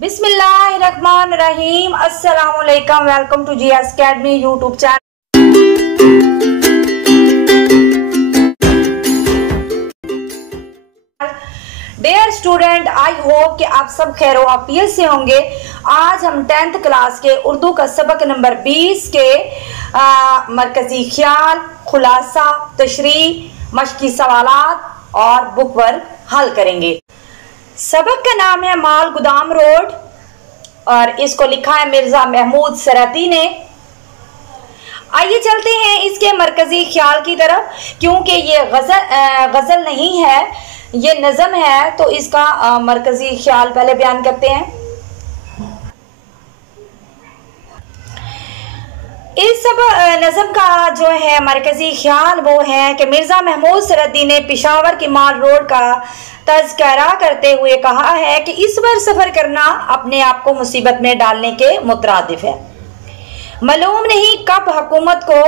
बिस्मिल्लाहिर्रहमानिर्रहीम। अस्सलामुअलैकुम। Welcome to GS Academy YouTube channel. Dear student, I hope कि आप सब खैर वाफियत से होंगे। आज हम 10th क्लास के उर्दू का सबक नंबर 20 के मरकजी ख्याल, खुलासा, तशरीह, मशकी सवालात और बुक वर्क हल करेंगे। सबक का नाम है माल गुदाम रोड और इसको लिखा है मिर्जा महमूद सरहदी ने। आइए चलते हैं इसके मरकजी ख्याल की तरफ, क्योंकि ये गजल नहीं है, ये नज़म है, तो इसका मरकजी ख्याल पहले बयान करते हैं। इस सब नज़म का जो है मरकजी ख्याल वो है कि मिर्जा महमूद सरहदी ने पेशावर की माल रोड का तज़किरा करते हुए कहा है कि इस पर सफ़र करना अपने आप को मुसीबत में डालने के मुतरादिफ है। मालूम नहीं कब हुकूमत को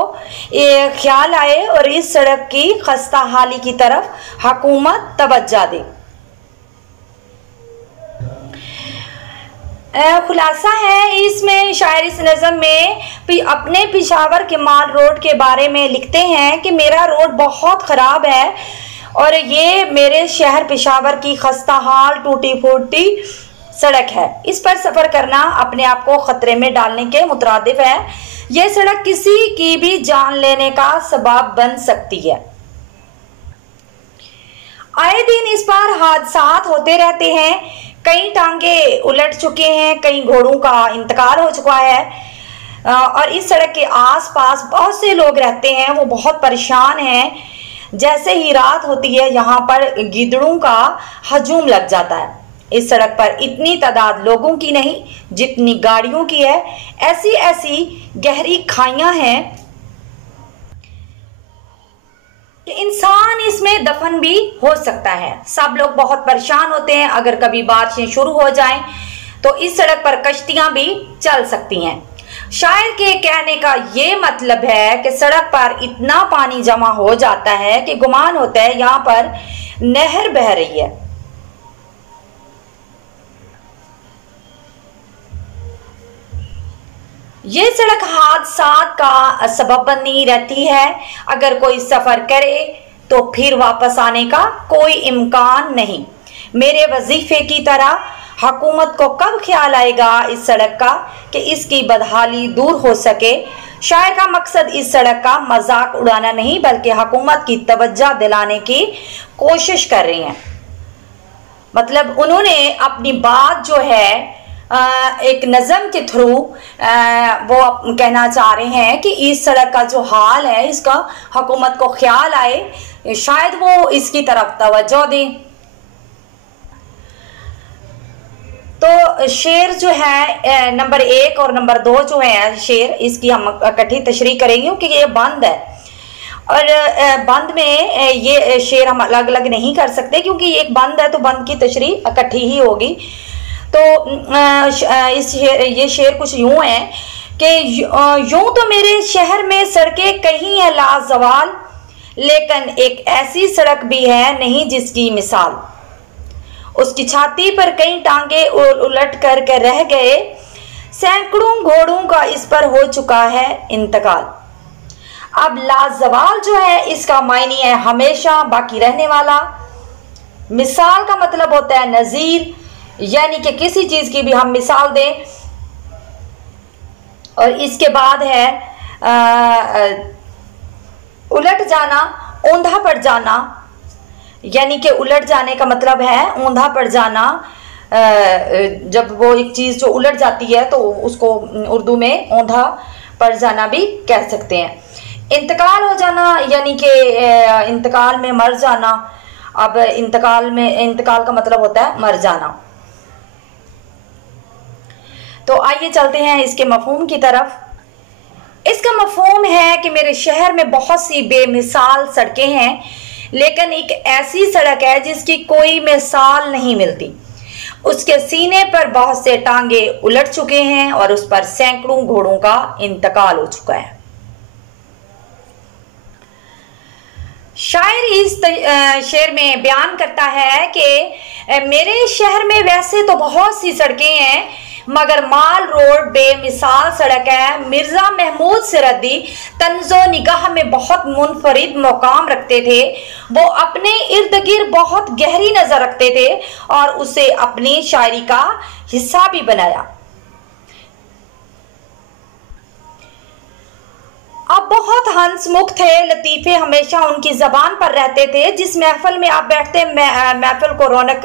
ख्याल आए और इस सड़क की खस्ता हाली की तरफ हुकूमत तवज्जो दे। खुलासा है इसमें शायर इस नज़म में अपने पेशावर के माल रोड के बारे में लिखते हैं कि मेरा रोड बहुत ख़राब है और ये मेरे शहर पेशावर की खस्ता हाल टूटी फूटी सड़क है। इस पर सफ़र करना अपने आप को ख़तरे में डालने के मुतरादिफ है। यह सड़क किसी की भी जान लेने का सबब बन सकती है। आए दिन इस पर हादसात होते रहते हैं। कई टांगे उलट चुके हैं, कई घोड़ों का इंतकाल हो चुका है और इस सड़क के आसपास बहुत से लोग रहते हैं, वो बहुत परेशान हैं। जैसे ही रात होती है यहाँ पर गिद्धड़ों का हजूम लग जाता है। इस सड़क पर इतनी तादाद लोगों की नहीं जितनी गाड़ियों की है। ऐसी ऐसी गहरी खाइयां हैं कि इंसान इसमें दफन भी हो सकता है। सब लोग बहुत परेशान होते हैं। अगर कभी बारिशें शुरू हो जाएं तो इस सड़क पर कश्तियां भी चल सकती हैं। शायर के कहने का ये मतलब है कि सड़क पर इतना पानी जमा हो जाता है कि गुमान होता है यहाँ पर नहर बह रही है। ये सड़क हादसात का सबब बनी रहती है। अगर कोई सफ़र करे तो फिर वापस आने का कोई इम्कान नहीं। मेरे वजीफे की तरह हुकूमत को कब ख्याल आएगा इस सड़क का कि इसकी बदहाली दूर हो सके। शायर का मकसद इस सड़क का मजाक उड़ाना नहीं बल्कि हुकूमत की तवज्जो दिलाने की कोशिश कर रही हैं। मतलब उन्होंने अपनी बात जो है एक नज़म के थ्रू वो कहना चाह रहे हैं कि इस सड़क का जो हाल है इसका हुकूमत को ख्याल आए, शायद वो इसकी तरफ तवज्जो दें। तो शेर जो है नंबर 1 और नंबर 2 जो है शेर, इसकी हम इकट्ठी तशरीह करेंगे क्योंकि ये बंद है और बंद में ये शेर हम अलग अलग नहीं कर सकते क्योंकि एक बंद है तो बंद की तशरीह इकट्ठी ही होगी। तो ये शेर कुछ यूं है कि यूं तो मेरे शहर में सड़कें कहीं है लाजवाल, लेकिन एक ऐसी सड़क भी है नहीं जिसकी मिसाल। उसकी छाती पर कई टांगे उलट कर के रह गए, सैकड़ों घोड़ों का इस पर हो चुका है इंतकाल। अब लाजवाल जो है इसका मायने है हमेशा बाकी रहने वाला। मिसाल का मतलब होता है नज़ीर, यानी कि किसी चीज़ की भी हम मिसाल दें। और इसके बाद है उलट जाना, औंधा पड़ जाना, यानी कि उलट जाने का मतलब है औंधा पड़ जाना। जब वो एक चीज़ जो उलट जाती है तो उसको उर्दू में औंधा पड़ जाना भी कह सकते हैं। इंतकाल हो जाना यानी कि इंतकाल में मर जाना। अब इंतकाल का मतलब होता है मर जाना। तो आइए चलते हैं इसके मफहूम की तरफ। इसका मफहूम है कि मेरे शहर में बहुत सी बेमिसाल सड़कें हैं, लेकिन एक ऐसी सड़क है जिसकी कोई मिसाल नहीं मिलती। उसके सीने पर बहुत से टांगे उलट चुके हैं और उस पर सैकड़ों घोड़ों का इंतकाल हो चुका है। शायर इस शेर में बयान करता है कि मेरे शहर में वैसे तो बहुत सी सड़कें हैं, मगर माल रोड बेमिसाल सड़क है। मिर्जा महमूद सिरदी तंजो निगाह में बहुत मुनफरिद मुकाम रखते थे। वो अपने इर्द गिर्द बहुत गहरी नजर रखते थे और उसे अपनी शायरी का हिस्सा भी बनाया। अब बहुत हंसमुख थे, लतीफे हमेशा उनकी जबान पर रहते थे। जिस महफिल में आप बैठते महफिल को रौनक,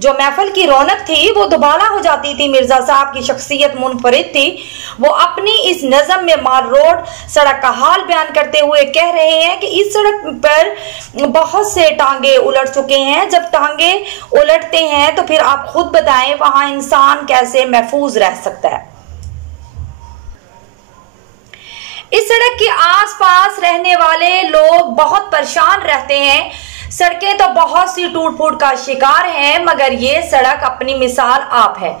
जो महफिल की रौनक थी वो दुबाला हो जाती थी। मिर्जा साहब की शख्सियत मुनफरिद थी। वो अपनी इस नज़म में माल रोड सड़क का हाल बयान करते हुए कह रहे हैं कि इस सड़क पर बहुत से टांगे उलट चुके हैं। जब टांगे उलटते हैं तो फिर आप खुद बताएं वहां इंसान कैसे महफूज रह सकता है। इस सड़क के आसपास रहने वाले लोग बहुत परेशान रहते हैं। सड़कें तो बहुत सी टूट फूट का शिकार हैं, मगर ये सड़क अपनी मिसाल आप है।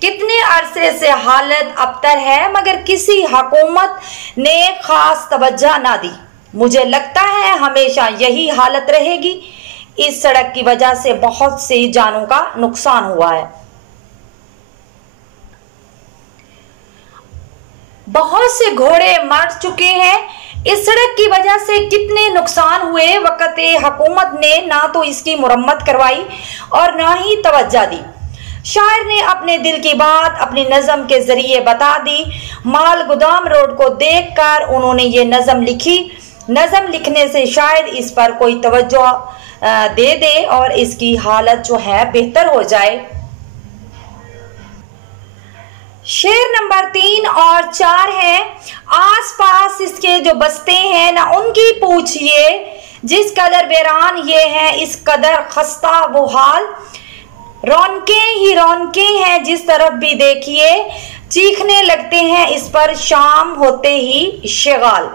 कितने अरसे से हालत अबतर है, मगर किसी हुकूमत ने खास तवज्जो ना दी। मुझे लगता है हमेशा यही हालत रहेगी। इस सड़क की वजह से बहुत सी जानों का नुकसान हुआ है। बहुत से घोड़े मर चुके हैं। इस सड़क की वजह से कितने नुकसान हुए। वक्त हुकूमत ने ना तो इसकी मुरम्मत करवाई और ना ही तवज्जो दी। शायर ने अपने दिल की बात अपनी नज़म के जरिए बता दी। माल गुदाम रोड को देखकर उन्होंने ये नज़म लिखी। नज़म लिखने से शायद इस पर कोई तवज्जो दे दे और इसकी हालत जो है बेहतर हो जाए। शेर नंबर 3 और 4 है। आसपास इसके जो बस्ते हैं ना उनकी पूछिए, जिस कदर वीरान ये है इस कदर खस्ता वो हाल। रौनकें ही रौनकें हैं जिस तरफ भी देखिए, चीखने लगते हैं इस पर शाम होते ही शिगाल।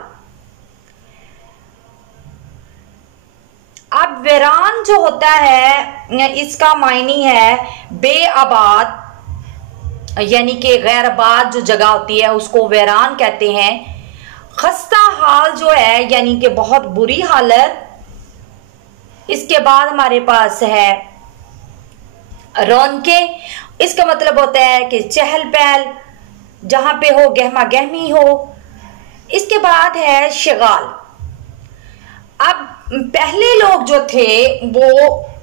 अब वीरान जो होता है इसका मायनी है बेआबाद, यानी कि गैर आबाद जो जगह होती है उसको वीरान कहते हैं। खस्ता हाल जो है यानी कि बहुत बुरी हालत। इसके बाद हमारे पास है रौनके। इसका मतलब होता है कि चहल पहल जहां पे हो, गहमा गहमी हो। इसके बाद है शिगाल। अब पहले लोग जो थे वो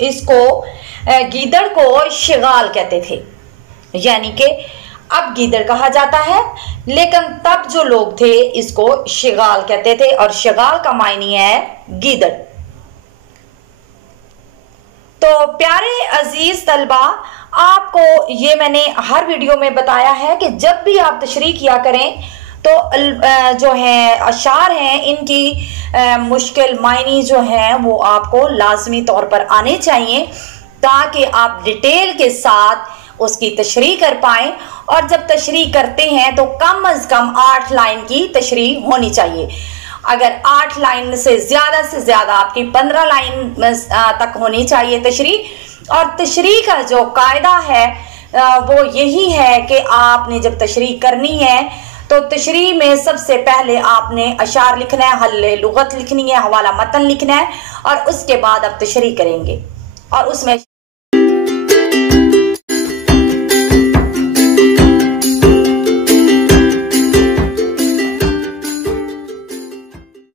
इसको गीदड़ को शिगाल कहते थे, यानी कि अब गीदड़ कहा जाता है, लेकिन तब जो लोग थे इसको शिगाल कहते थे और शिगाल का मायनी है गीदड़। तो प्यारे अजीज तलबा, आपको ये मैंने हर वीडियो में बताया है कि जब भी आप तशरीह किया करें तो जो है अशार हैं इनकी मुश्किल मायनी जो है वो आपको लाजमी तौर पर आने चाहिए, ताकि आप डिटेल के साथ उसकी तशरीह कर पाएं। और जब तशरीह करते हैं तो कम अज कम 8 लाइन की तशरीह होनी चाहिए। अगर 8 लाइन से ज्यादा आपकी 15 लाइन तक होनी चाहिए तशरीह। और तशरीह का जो कायदा है वो यही है कि आपने जब तशरीह करनी है तो तशरीह में सबसे पहले आपने अशार लिखना है, हल्ले लुगत लिखनी है, हवाला मतन लिखना है और उसके बाद आप तशरीह करेंगे। और उसमें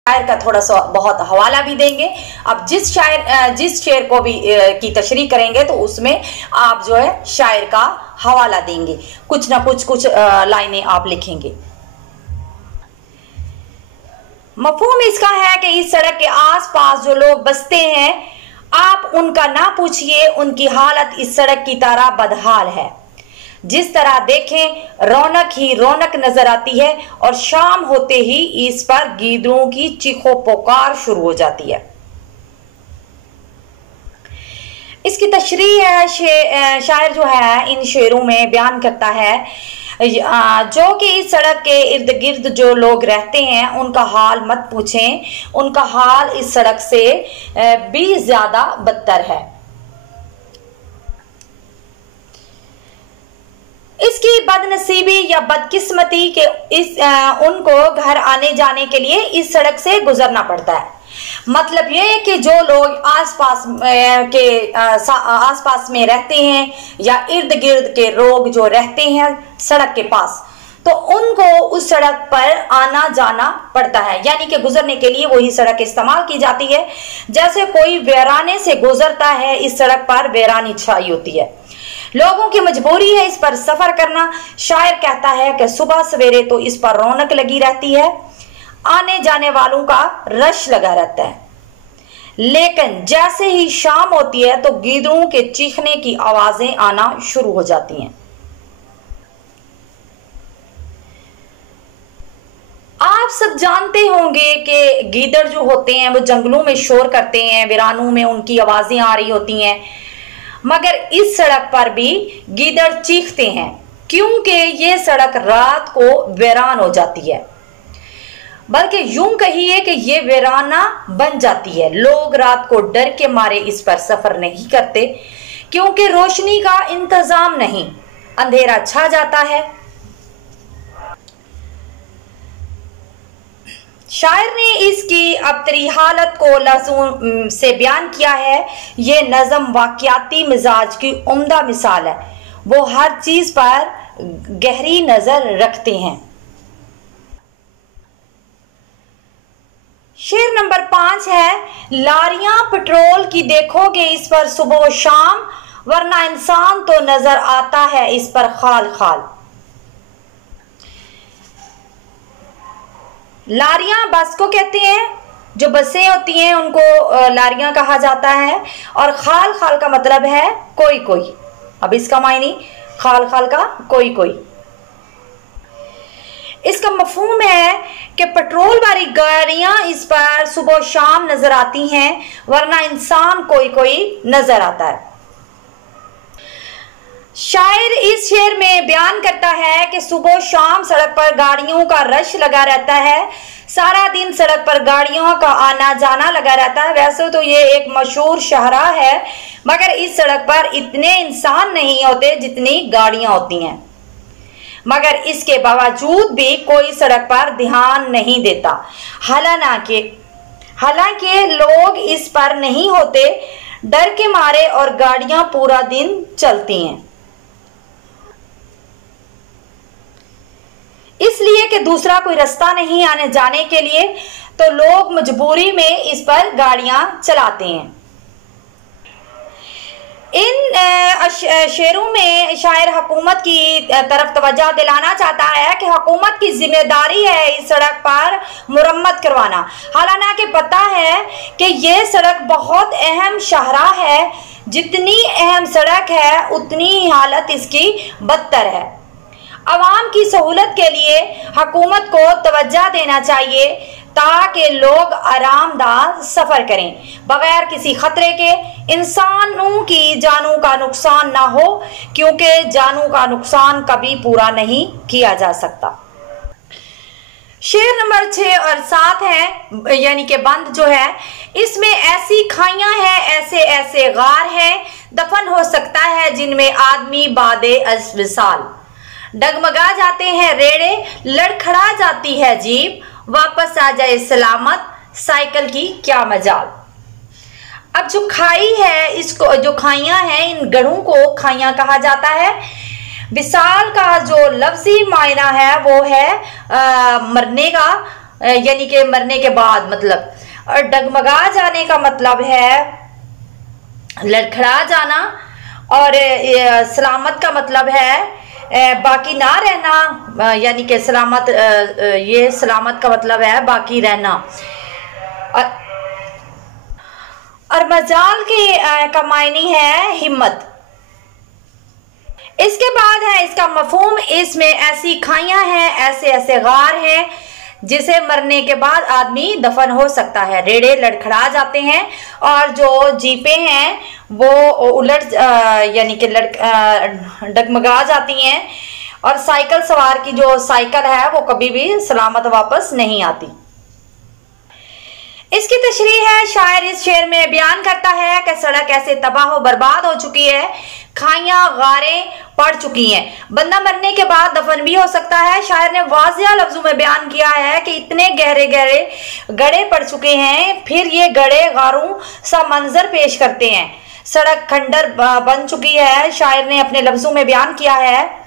शायर का थोड़ा सा बहुत हवाला भी देंगे। अब जिस शेर को भी की तशरीह करेंगे तो उसमें आप जो है शायर का हवाला देंगे, कुछ ना कुछ लाइनें आप लिखेंगे। मफहूम इसका है कि इस सड़क के आसपास जो लोग बसते हैं आप उनका ना पूछिए, उनकी हालत इस सड़क की तरह बदहाल है। जिस तरह देखें रौनक ही रौनक नजर आती है और शाम होते ही इस पर गीदड़ों की चीखो पुकार शुरू हो जाती है। इसकी तशरीह है शायर जो है इन शेरों में बयान करता है जो कि इस सड़क के इर्द गिर्द जो लोग रहते हैं उनका हाल मत पूछें, उनका हाल इस सड़क से भी ज्यादा बदतर है। इसकी बदनसीबी या बदकिस्मती के उनको घर आने जाने के लिए इस सड़क से गुजरना पड़ता है। मतलब ये है कि जो लोग आसपास में रहते हैं या इर्द गिर्द के लोग जो रहते हैं सड़क के पास, तो उनको उस सड़क पर आना जाना पड़ता है, यानी कि गुजरने के लिए वही सड़क इस्तेमाल की जाती है। जैसे कोई वीराने से गुजरता है, इस सड़क पर वीरानी छाई होती है, लोगों की मजबूरी है इस पर सफर करना। शायर कहता है कि सुबह सवेरे तो इस पर रौनक लगी रहती है, आने जाने वालों का रश लगा रहता है, लेकिन जैसे ही शाम होती है तो गीदड़ों के चीखने की आवाजें आना शुरू हो जाती हैं। आप सब जानते होंगे कि गीदड़ जो होते हैं वो जंगलों में शोर करते हैं, वीरानों में उनकी आवाजें आ रही होती हैं, मगर इस सड़क पर भी गीदड़ चीखते हैं क्योंकि ये सड़क रात को वीरान हो जाती है, बल्कि यूं कहिए कि ये वीराना बन जाती है। लोग रात को डर के मारे इस पर सफर नहीं करते क्योंकि रोशनी का इंतजाम नहीं, अंधेरा छा जाता है। शायर ने इसकी अबतरी हालत को लफ्ज़ों से बयान किया है। ये नज़म वाक़याती मिजाज की उम्दा मिसाल है, वो हर चीज पर गहरी नजर रखते हैं। शेर नंबर 5 है, लारियां पेट्रोल की देखोगे इस पर सुबह शाम, वरना इंसान तो नजर आता है इस पर खाल खाल। लारियां बस को कहते हैं, जो बसें होती हैं उनको लारियां कहा जाता है, और खाल खाल का मतलब है कोई कोई। अब इसका मायने खाल खाल का कोई कोई, इसका मफहूम है कि पेट्रोल वाली गाड़ियां इस पर सुबह शाम नजर आती हैं, वरना इंसान कोई कोई नजर आता है। शायर इस शेर में बयान करता है कि सुबह शाम सड़क पर गाड़ियों का रश लगा रहता है, सारा दिन सड़क पर गाड़ियों का आना जाना लगा रहता है। वैसे तो ये एक मशहूर शाहरा है, मगर इस सड़क पर इतने इंसान नहीं होते जितनी गाड़ियां होती हैं, मगर इसके बावजूद भी कोई सड़क पर ध्यान नहीं देता। हालांकि लोग इस पर नहीं होते डर के मारे, और गाड़ियां पूरा दिन चलती हैं इसलिए कि दूसरा कोई रास्ता नहीं आने जाने के लिए, तो लोग मजबूरी में इस पर गाड़ियां चलाते हैं। इन शेरों में शायर हुकूमत की तरफ तवज्जो दिलाना चाहता है कि हुकूमत की जिम्मेदारी है इस सड़क पर मुरम्मत करवाना। हालांकि पता है कि ये सड़क बहुत अहम शाहरा है, जितनी अहम सड़क है उतनी हालत इसकी बदतर है। अवाम की सहूलत के लिए हुकूमत को तवज्जो देना चाहिए ताकि लोग आरामदाह सफर करें बगैर किसी खतरे के। इंसानों की जानों का नुकसान ना हो, क्योंकि जानों का नुकसान कभी पूरा नहीं किया जा सकता। शेर नंबर 6 और 7 है, यानी कि बंद जो है, इसमें ऐसी खाइयां हैं, ऐसे ऐसे गार हैं, दफन हो सकता है जिनमें आदमी बादे अज विसाल। डगमगा जाते हैं रेड़े, लड़खड़ा जाती है जीप, वापस आ जाए सलामत, साइकिल की क्या मजाल। अब जो खाई है, इसको जो खाइयां हैं, इन गढ़ों को खाइयां कहा जाता है। विसाल का जो लफ्जी मायना है वो है मरने का, यानी कि मरने के बाद मतलब, और डगमगा जाने का मतलब है लड़खड़ा जाना, और सलामत का मतलब है बाकी ना रहना, यानी कि सलामत, ये सलामत का मतलब है बाकी रहना। और मजाल की का मायने है हिम्मत। इसके बाद है इसका मफहूम, इसमें ऐसी खाइयां हैं, ऐसे ऐसे गार हैं जिसे मरने के बाद आदमी दफन हो सकता है। रेड़े लड़खड़ा जाते हैं, और जो जीपें हैं वो उलट यानी कि डगमगा जाती हैं, और साइकिल सवार की जो साइकिल है वो कभी भी सलामत वापस नहीं आती। इसकी तशरीह है, शायर इस शेर में बयान करता है कि सड़क ऐसे तबाह बर्बाद हो चुकी है, खाइयां गारें पड़ चुकी हैं, बंदा मरने के बाद दफन भी हो सकता है। शायर ने वाज़िया लफ्जों में बयान किया है कि इतने गहरे गहरे गड्ढे पड़ चुके हैं, फिर ये गड्ढे गारों सा मंजर पेश करते हैं। सड़क खंडर बन चुकी है। शायर ने अपने लफ्जों में बयान किया है,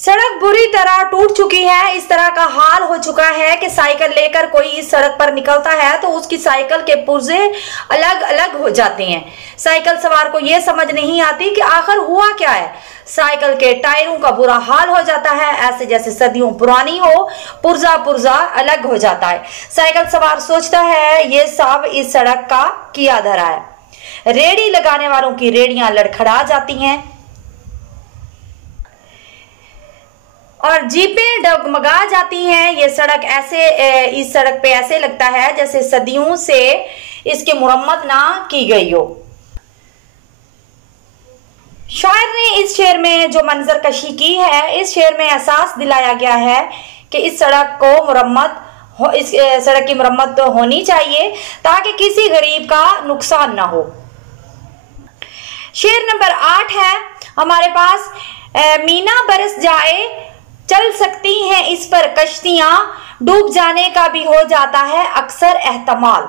सड़क बुरी तरह टूट चुकी है। इस तरह का हाल हो चुका है कि साइकिल लेकर कोई इस सड़क पर निकलता है तो उसकी साइकिल के पुर्जे अलग अलग हो जाते हैं। साइकिल सवार को यह समझ नहीं आती कि आखिर हुआ क्या है। साइकिल के टायरों का बुरा हाल हो जाता है, ऐसे जैसे सदियों पुरानी हो, पुर्जा पुर्जा अलग हो जाता है। साइकिल सवार सोचता है ये सब इस सड़क का किया धरा है। रेड़ी लगाने वालों की रेड़ियां लड़खड़ा जाती हैं और जीपें डगमगा जाती हैं। ये सड़क इस सड़क पे ऐसे लगता है जैसे सदियों से इसकी मुरम्मत ना की गई हो। शायर ने इस शेर में जो मंजर कशी की है, इस शेर में एहसास दिलाया गया है कि इस सड़क की मुरम्मत तो होनी चाहिए ताकि किसी गरीब का नुकसान ना हो। शेर नंबर 8 है हमारे पास, मीना बरस जाए चल सकती हैं इस पर कश्तियां, डूब जाने का भी हो जाता है अक्सर एहतमाल।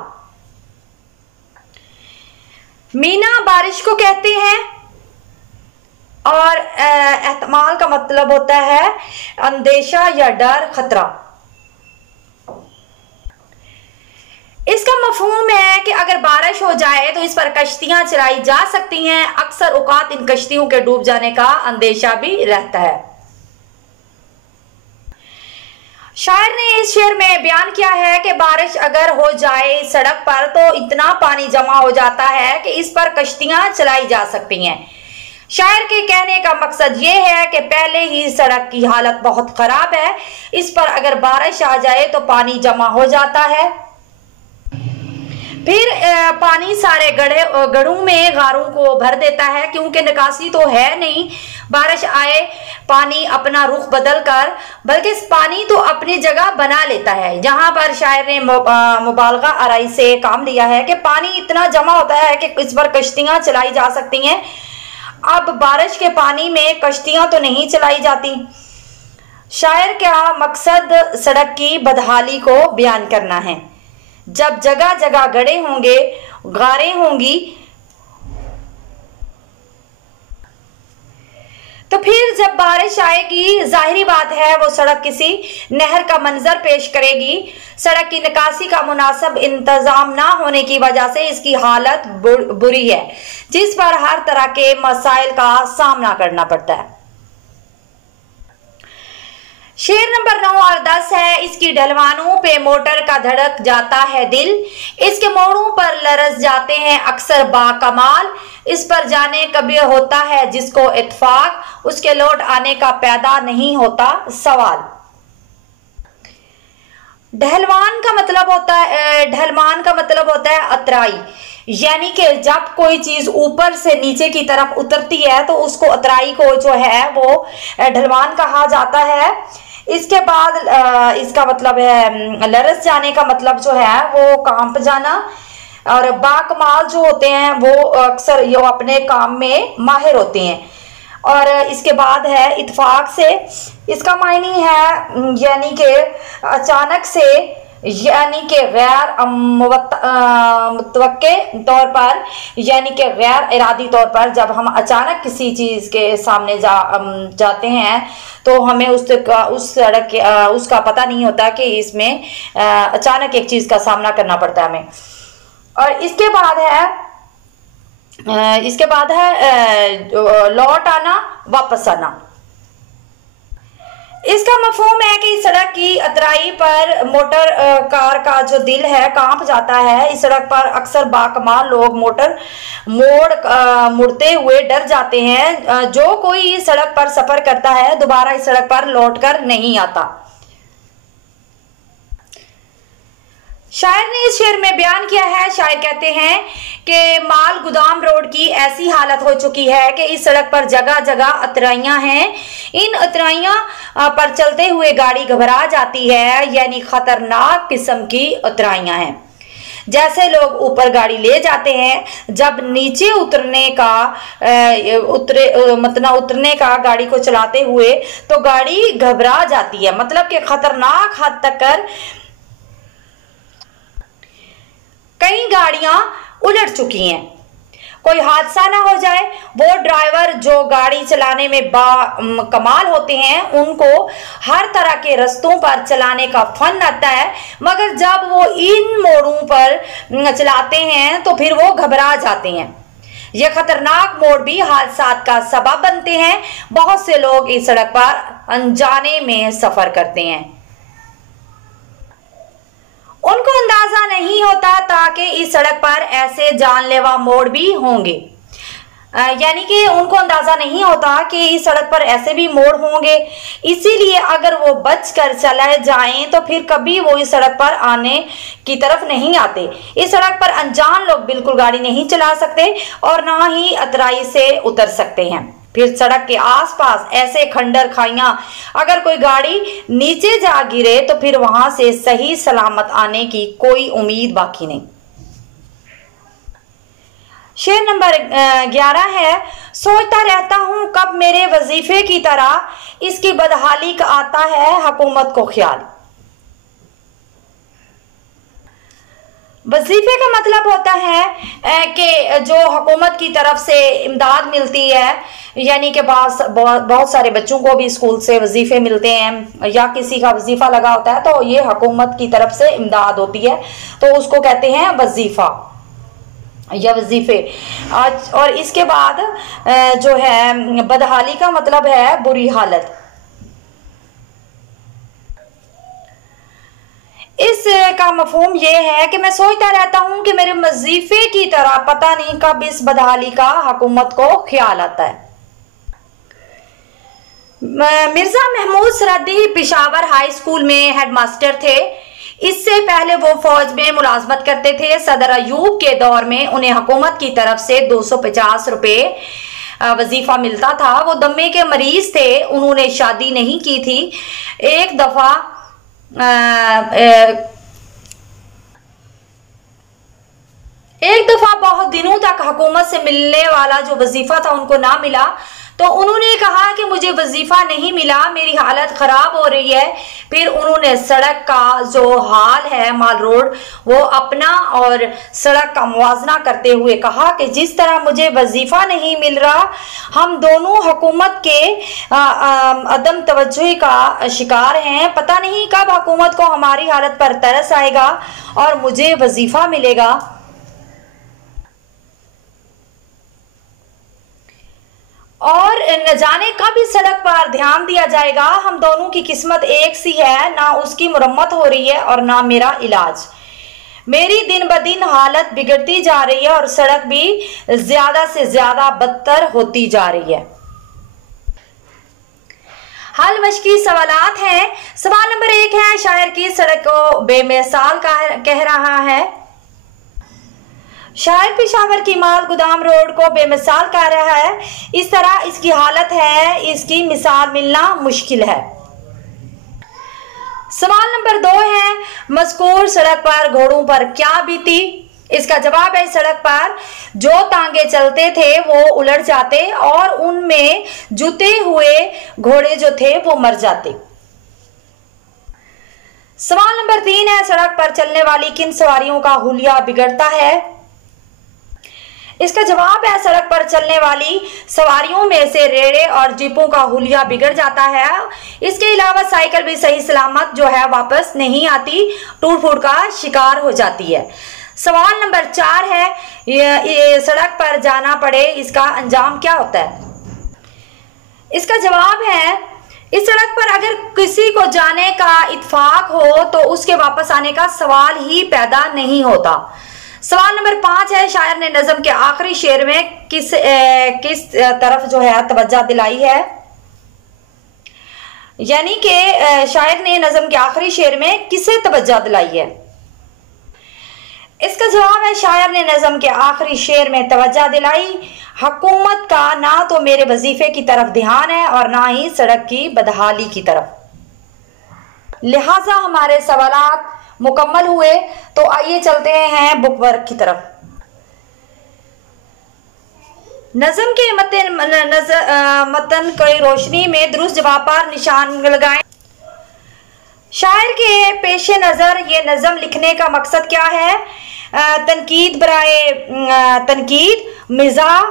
मीना बारिश को कहते हैं और एहतमाल का मतलब होता है अंदेशा या डर, खतरा। इसका मफहूम है कि अगर बारिश हो जाए तो इस पर कश्तियां चलाई जा सकती हैं, अक्सर औकात इन कश्तियों के डूब जाने का अंदेशा भी रहता है। शायर ने इस शेर में बयान किया है कि बारिश अगर हो जाए सड़क पर तो इतना पानी जमा हो जाता है कि इस पर कश्तियां चलाई जा सकती हैं। शायर के कहने का मकसद ये है कि पहले ही सड़क की हालत बहुत खराब है, इस पर अगर बारिश आ जाए तो पानी जमा हो जाता है, फिर पानी सारे गढ़ों में गारों को भर देता है, क्योंकि निकासी तो है नहीं। बारिश आए पानी अपना रुख बदल कर, बल्कि पानी तो अपनी जगह बना लेता है। जहां पर शायर ने मुबालगा आराई से काम लिया है कि पानी इतना जमा होता है कि इस पर कश्तियां चलाई जा सकती हैं। अब बारिश के पानी में कश्तियां तो नहीं चलाई जाती। शायर का मकसद सड़क की बदहाली को बयान करना है। जब जगह जगह गड्ढे होंगे, गारें होंगी, तो फिर जब बारिश आएगी जाहिरी बात है वो सड़क किसी नहर का मंजर पेश करेगी। सड़क की निकासी का मुनासिब इंतजाम ना होने की वजह से इसकी हालत बुरी है, जिस पर हर तरह के मसाइल का सामना करना पड़ता है। शेर नंबर 9 और 10 है, इसकी ढलवानों पे मोटर का धड़क जाता है दिल, इसके मोड़ों पर लरस जाते हैं अक्सर बाकमाल, इस पर जाने कभी होता है जिसको इत्फाक, उसके लौट आने का पैदा नहीं होता सवाल। ढलवान का मतलब होता है अतराई, यानी कि जब कोई चीज ऊपर से नीचे की तरफ उतरती है तो उसको अतराई को जो है वो ढलवान कहा जाता है। इसके बाद इसका मतलब है लरस जाने का मतलब जो है वो कांप जाना, और बाकमाल जो होते हैं वो अक्सर ये अपने काम में माहिर होते हैं। और इसके बाद है इत्फाक से, इसका मायने है यानी कि अचानक से, यानी कि गैर मुतवक्के तौर पर, यानी कि गैर इरादी तौर पर जब हम अचानक किसी चीज़ के सामने जाते हैं तो हमें उसका पता नहीं होता कि इसमें अचानक एक चीज़ का सामना करना पड़ता है हमें। और इसके बाद है लौट आना, वापस आना। इसका मफहूम है कि इस सड़क की अतराई पर मोटर कार का जो दिल है कांप जाता है। इस सड़क पर अक्सर बाकमाल लोग मुड़ते हुए डर जाते हैं। जो कोई इस सड़क पर सफर करता है दोबारा इस सड़क पर लौटकर नहीं आता। शायर ने इस शेर में बयान किया है, शायर कहते हैं कि माल गुदाम रोड की ऐसी हालत हो चुकी है कि इस सड़क पर जगह जगह अतराइयां हैं। इन अतराइयां पर चलते हुए गाड़ी घबरा जाती है, यानी खतरनाक किस्म की अतराइयां हैं। जैसे लोग ऊपर गाड़ी ले जाते हैं, जब नीचे उतरने का गाड़ी को चलाते हुए तो गाड़ी घबरा जाती है, मतलब कि खतरनाक हद तक कर कई गाड़ियां उलट चुकी हैं। कोई हादसा ना हो जाए, वो ड्राइवर जो गाड़ी चलाने में कमाल होते हैं, उनको हर तरह के रास्तों पर चलाने का फन आता है, मगर जब वो इन मोड़ों पर चलाते हैं तो फिर वो घबरा जाते हैं। ये खतरनाक मोड़ भी हादसा का सबब बनते हैं। बहुत से लोग इस सड़क पर अनजाने में सफर करते हैं, उनको अंदाजा नहीं होता ताकि इस सड़क पर ऐसे जानलेवा मोड़ भी होंगे, यानी कि उनको अंदाजा नहीं होता कि इस सड़क पर ऐसे भी मोड़ होंगे। इसीलिए अगर वो बच कर चले जाएं तो फिर कभी वो इस सड़क पर आने की तरफ नहीं आते। इस सड़क पर अनजान लोग बिल्कुल गाड़ी नहीं चला सकते और ना ही अतराई से उतर सकते हैं। फिर सड़क के आसपास ऐसे खंडर खाइयां, अगर कोई गाड़ी नीचे जा गिरे तो फिर वहां से सही सलामत आने की कोई उम्मीद बाकी नहीं। शेर नंबर 11 है, सोचता रहता हूं कब मेरे वजीफे की तरह इसकी बदहाली का आता है हुकूमत को ख्याल। वजीफे का मतलब होता है कि जो हुकूमत की तरफ से इमदाद मिलती है, यानी कि बहुत सारे बच्चों को भी स्कूल से वजीफे मिलते हैं या किसी का वजीफा लगा होता है तो ये हुकूमत की तरफ से इमदाद होती है, तो उसको कहते हैं वजीफा या वजीफे। और इसके बाद जो है बदहाली का मतलब है बुरी हालत। इसका मफहूम ये है कि मैं सोचता रहता हूं कि मेरे वजीफे की तरह पता नहीं कब इस बदहाली का हुकूमत को ख्याल आता है। मिर्जा महमूद सरहदी पेशावर हाई स्कूल में हेडमास्टर थे। इससे पहले वो फौज में मुलाजमत करते थे। सदर अयूब के दौर में उन्हें हुकूमत की तरफ से 250 रुपए वजीफा मिलता था। वो दमे के मरीज थे, उन्होंने शादी नहीं की थी। एक दफा बहुत दिनों तक हुकूमत से मिलने वाला जो वजीफा था उनको ना मिला, तो उन्होंने कहा कि मुझे वजीफा नहीं मिला, मेरी हालत खराब हो रही है। फिर उन्होंने सड़क का जो हाल है, माल रोड, वो अपना और सड़क का मुवाजना करते हुए कहा कि जिस तरह मुझे वजीफा नहीं मिल रहा, हम दोनों हुकूमत के अदम तवज्जुही का शिकार हैं। पता नहीं कब हुकूमत को हमारी हालत पर तरस आएगा और मुझे वजीफा मिलेगा। और न जाने कब इस सड़क पर ध्यान दिया जाएगा। हम दोनों की किस्मत एक सी है, ना उसकी मुरम्मत हो रही है और ना मेरा इलाज। मेरी दिन ब दिन हालत बिगड़ती जा रही है और सड़क भी ज्यादा से ज्यादा बदतर होती जा रही है। हल मशकी सवालात हैं। सवाल नंबर 1 है, शायर की सड़क को बेमिसाल कह रहा है। शायर पेशावर की माल गुदाम रोड को बेमिसाल कह रहा है। इस तरह इसकी हालत है, इसकी मिसाल मिलना मुश्किल है। सवाल नंबर 2 है, मज़कूर सड़क पर घोड़ों पर क्या बीती। इसका जवाब है, सड़क पर जो तांगे चलते थे वो उलट जाते और उनमें जुते हुए घोड़े जो थे वो मर जाते। सवाल नंबर 3 है, सड़क पर चलने वाली किन सवारियों का हुलिया बिगड़ता है। इसका जवाब है, सड़क पर चलने वाली सवारियों में से रेड़े और जीपों का हुलिया बिगड़ जाता है। इसके अलावा साइकिल भी सही सलामत जो है वापस नहीं आती, टूट फूट का शिकार हो जाती है। सवाल नंबर 4 है, ये सड़क पर जाना पड़े इसका अंजाम क्या होता है। इसका जवाब है, इस सड़क पर अगर किसी को जाने का इत्फाक हो तो उसके वापस आने का सवाल ही पैदा नहीं होता। सवाल नंबर 5 है, शायर ने नज़म के आखिरी शेर में किस तरफ जो है तवज्जो दिलाई है। यानी कि शायर ने नज़म के आखिरी शेर में किसे तवज्जो दिलाई है। इसका जवाब है, शायर ने नज़म के आखिरी शेर में तवज्जो दिलाई, हुकूमत का ना तो मेरे वजीफे की तरफ ध्यान है और ना ही सड़क की बदहाली की तरफ। लिहाजा हमारे सवालात मुकम्मल हुए। तो आइए चलते हैं बुक वर्क की तरफ। नज़म के मतन की रोशनी में दुरुस्त जवाब पर निशान लगाएं। शायर के पेश नज़र ये नज़म लिखने का मकसद क्या है? तनकीद बराए तनकीद, मिज़ाह,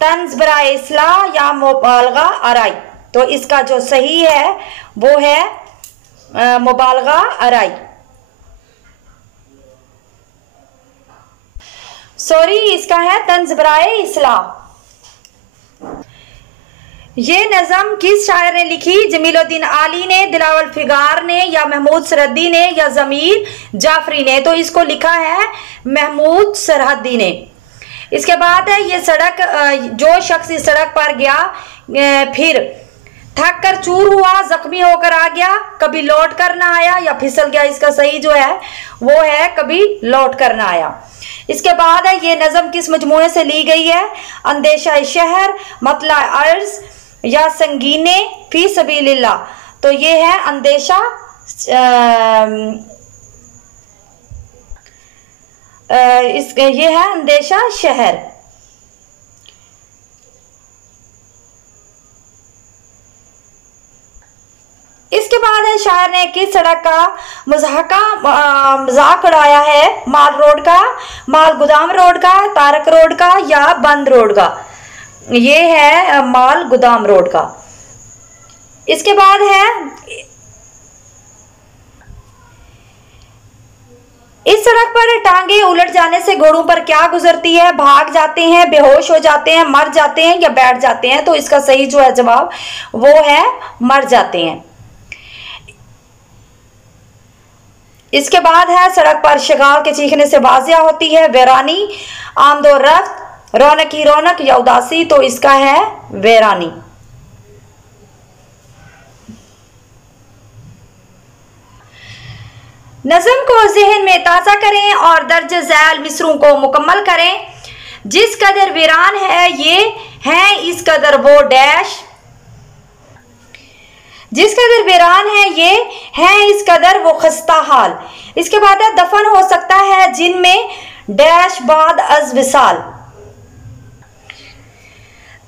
तंज बराए इस्लाह या मुबालगा आराई। तो इसका जो सही है वो है मुबालगा आराई। सॉरी, इसका है तंज बराए इस्लाह। ये नज़म किस शायर ने लिखी? जमीलुद्दीन आली ने, दिलावर फिगार ने, या महमूद सरहदी ने, या ज़मीर जाफरी ने? तो इसको लिखा है महमूद सरहदी ने। इसके बाद है, ये सड़क, जो शख्स इस सड़क पर गया फिर थक कर चूर हुआ, जख्मी होकर आ गया, कभी लौट कर ना आया या फिसल गया। इसका सही जो है वो है कभी लौट कर ना आया। इसके बाद है, ये नज़म किस मजमूए से ली गई है? अंदेशा शहर, मतला अर्ज, या संगीने फी सबीलिल्लाह। तो ये है अंदेशा, ये है अंदेशा शहर। इसके बाद है, शायर ने किस सड़क का मजाक उड़ाया है? माल रोड का, माल गोदाम रोड का, तारक रोड का, या बंद रोड का? ये है माल गोदाम रोड का। इसके बाद है, इस सड़क पर टांगे उलट जाने से घोड़ों पर क्या गुजरती है? भाग जाते हैं, बेहोश हो जाते हैं, मर जाते हैं या बैठ जाते हैं? तो इसका सही जो है जवाब वो है मर जाते हैं। इसके बाद है, सड़क पर शगाल के चीखने से वाजिया होती है वीरानी, आमदो रफ्त, रौनक ही रौनक, या उदासी? तो इसका है वीरानी। नज़म को ज़हन में ताज़ा करें और दर्ज ज़ैल मिसरों को मुकम्मल करें। जिस कदर वीरान है ये है इस कदर वो डैश, जिस कदर वीरान है ये है इस कदर वो खस्ता हाल। इसके बाद है, दफन हो सकता है जिनमें डैश बाद अज विसाल।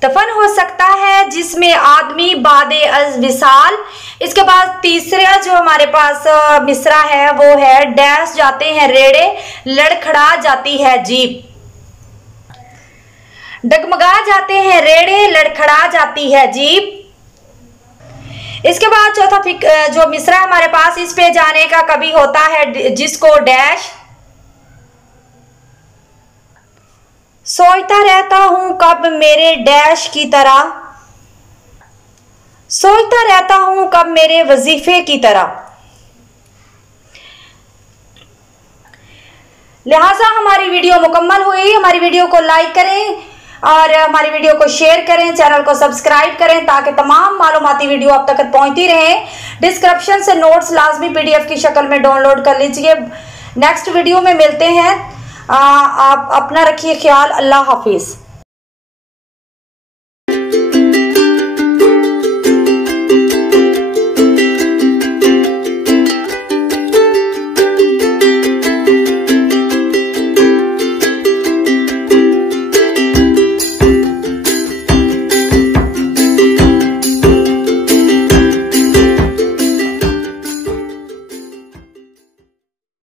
दफन हो सकता है जिसमें आदमी बादे अज विसाल। इसके बाद तीसरा जो हमारे पास मिसरा है वो है, डैश जाते हैं रेड़े, लड़खड़ा जाती है जीप। डगमगा जाते हैं रेड़े, लड़खड़ा जाती है जीप। इसके बाद चौथा जो मिसरा हमारे पास, इस पे जाने का कभी होता है जिसको डैश, सोचता रहता हूं कब मेरे डैश की तरह, सोचता रहता हूं कब मेरे वजीफे की तरह। लिहाजा हमारी वीडियो मुकम्मल हुई। हमारी वीडियो को लाइक करें और हमारी वीडियो को शेयर करें, चैनल को सब्सक्राइब करें ताकि तमाम मालूमाती वीडियो आप तक पहुंचती रहे। डिस्क्रिप्शन से नोट्स लाजमी PDF की शक्ल में डाउनलोड कर लीजिए। नेक्स्ट वीडियो में मिलते हैं। आप अपना रखिए ख्याल। अल्लाह हाफिज।